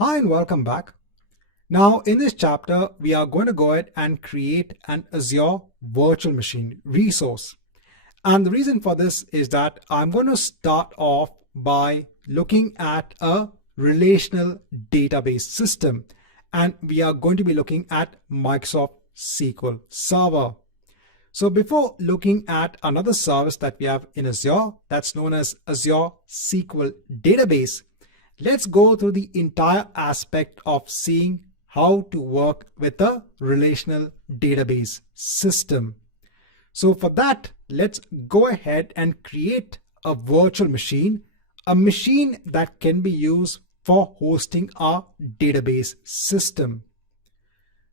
Hi and welcome back. Now in this chapter, we are going to go ahead and create an Azure virtual machine resource. And the reason for this is that I'm going to start off by looking at a relational database system. And we are going to be looking at Microsoft SQL Server. So before looking at another service that we have in Azure that's known as Azure SQL Database, let's go through the entire aspect of seeing how to work with a relational database system. So for that, let's go ahead and create a virtual machine, a machine that can be used for hosting our database system.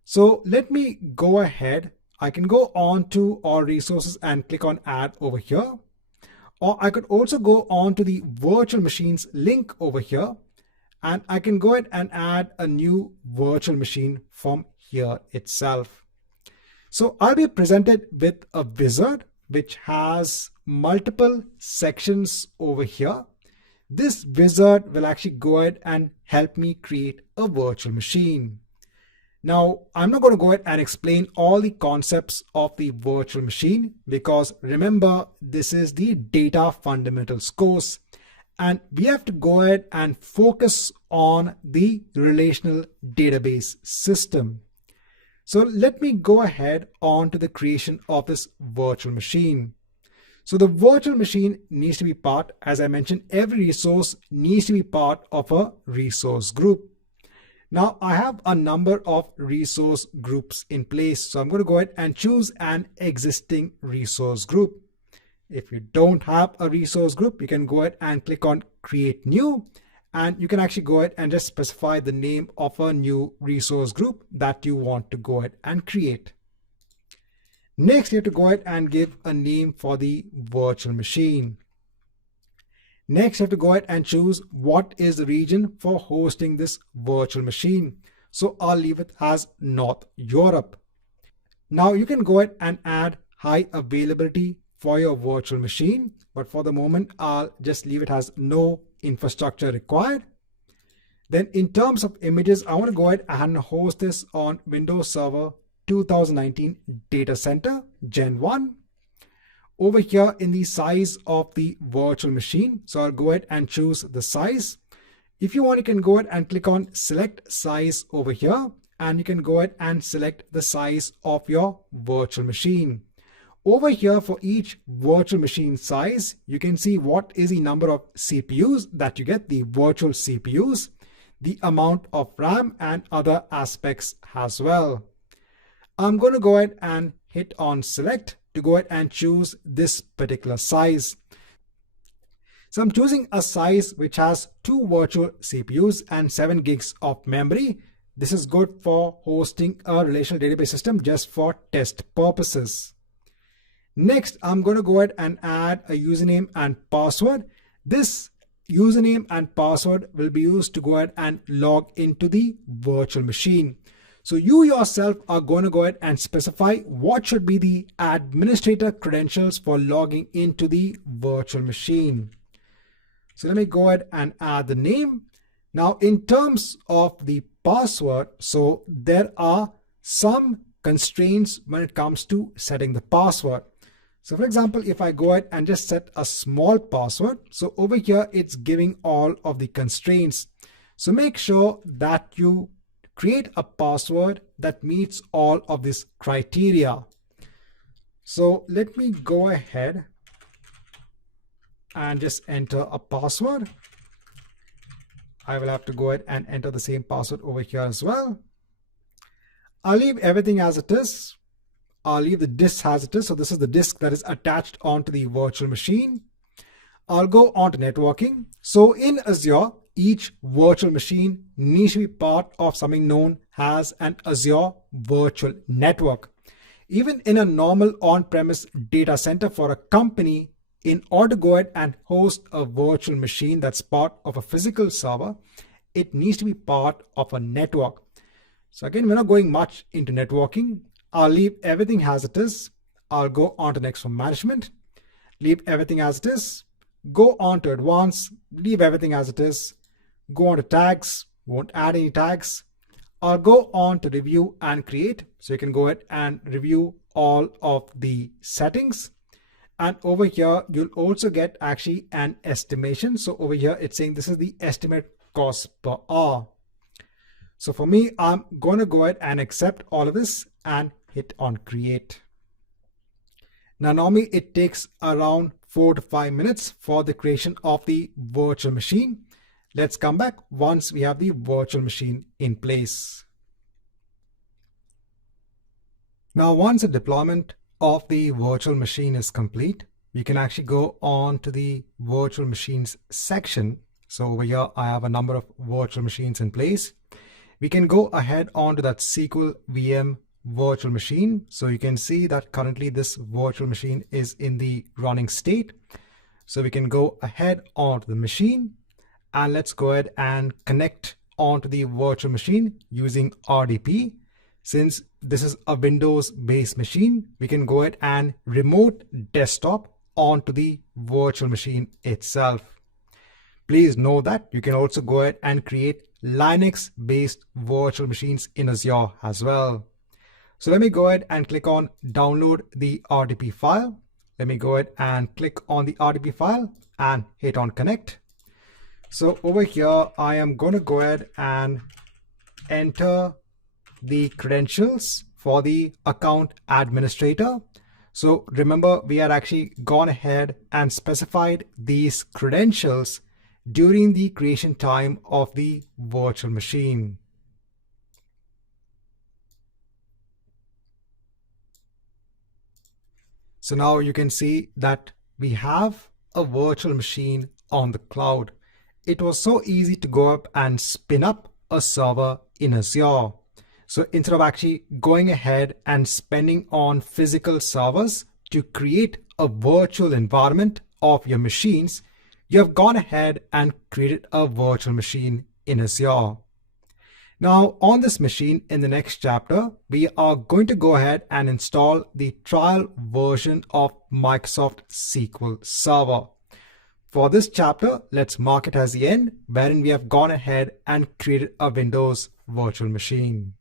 So let me go ahead. I can go on to all resources and click on add over here. Or I could also go on to the virtual machines link over here, and I can go ahead and add a new virtual machine from here itself. So I'll be presented with a wizard which has multiple sections over here. This wizard will actually go ahead and help me create a virtual machine. Now, I'm not going to go ahead and explain all the concepts of the virtual machine because remember, this is the data fundamentals course and we have to go ahead and focus on the relational database system. So let me go ahead on to the creation of this virtual machine. So the virtual machine needs to be part, as I mentioned, every resource needs to be part of a resource group. Now I have a number of resource groups in place. So I'm going to go ahead and choose an existing resource group. If you don't have a resource group, you can go ahead and click on create new, and you can actually go ahead and just specify the name of a new resource group that you want to go ahead and create. Next, you have to go ahead and give a name for the virtual machine. Next, you have to go ahead and choose what is the region for hosting this virtual machine. So I'll leave it as North Europe. Now you can go ahead and add high availability for your virtual machine, but for the moment, I'll just leave it as no infrastructure required. Then in terms of images, I want to go ahead and host this on Windows Server 2019 Data Center Gen 1. Over here in the size of the virtual machine, so I'll go ahead and choose the size. If you want, you can go ahead and click on select size over here, and you can go ahead and select the size of your virtual machine. Over here for each virtual machine size, you can see what is the number of CPUs that you get, the virtual CPUs, the amount of RAM and other aspects as well. I'm going to go ahead and hit on select to go ahead and choose this particular size. So I'm choosing a size which has 2 virtual CPUs and 7 gigs of memory. This is good for hosting a relational database system just for test purposes. Next, I'm going to go ahead and add a username and password. This username and password will be used to go ahead and log into the virtual machine. So you yourself are going to go ahead and specify what should be the administrator credentials for logging into the virtual machine. So let me go ahead and add the name. Now in terms of the password, so there are some constraints when it comes to setting the password. So for example, if I go ahead and just set a small password, so over here it's giving all of the constraints. So make sure that you create a password that meets all of this criteria. So let me go ahead and just enter a password. I will have to go ahead and enter the same password over here as well. I'll leave everything as it is. I'll leave the disk as it is. So this is the disk that is attached onto the virtual machine. I'll go on to networking. So in Azure, each virtual machine needs to be part of something known as an Azure Virtual Network. Even in a normal on-premise data center for a company, in order to go ahead and host a virtual machine that's part of a physical server, it needs to be part of a network. So again, we're not going much into networking. I'll leave everything as it is. I'll go on to next for management, leave everything as it is. Go on to advanced, leave everything as it is. Go on to tags, won't add any tags. I'll go on to review and create. So you can go ahead and review all of the settings. And over here, you'll also get actually an estimation. So over here, it's saying this is the estimate cost per hour. So for me, I'm going to go ahead and accept all of this and hit on create. Now, normally it takes around 4 to 5 minutes for the creation of the virtual machine. Let's come back once we have the virtual machine in place. Now, once the deployment of the virtual machine is complete, we can actually go on to the virtual machines section. So over here, I have a number of virtual machines in place. We can go ahead onto that SQL VM virtual machine. So you can see that currently this virtual machine is in the running state. So we can go ahead onto the machine and let's go ahead and connect onto the virtual machine using RDP. Since this is a Windows-based machine, we can go ahead and remote desktop onto the virtual machine itself. Please know that you can also go ahead and create Linux-based virtual machines in Azure as well. So let me go ahead and click on download the RDP file. Let me go ahead and click on the RDP file and hit on connect. So over here, I am going to go ahead and enter the credentials for the account administrator. So remember, we had actually gone ahead and specified these credentials during the creation time of the virtual machine. So now you can see that we have a virtual machine on the cloud. It was so easy to go up and spin up a server in Azure. So instead of actually going ahead and spending on physical servers to create a virtual environment of your machines, you have gone ahead and created a virtual machine in Azure. Now on this machine in the next chapter, we are going to go ahead and install the trial version of Microsoft SQL Server. For this chapter, let's mark it as the end, wherein we have gone ahead and created a Windows virtual machine.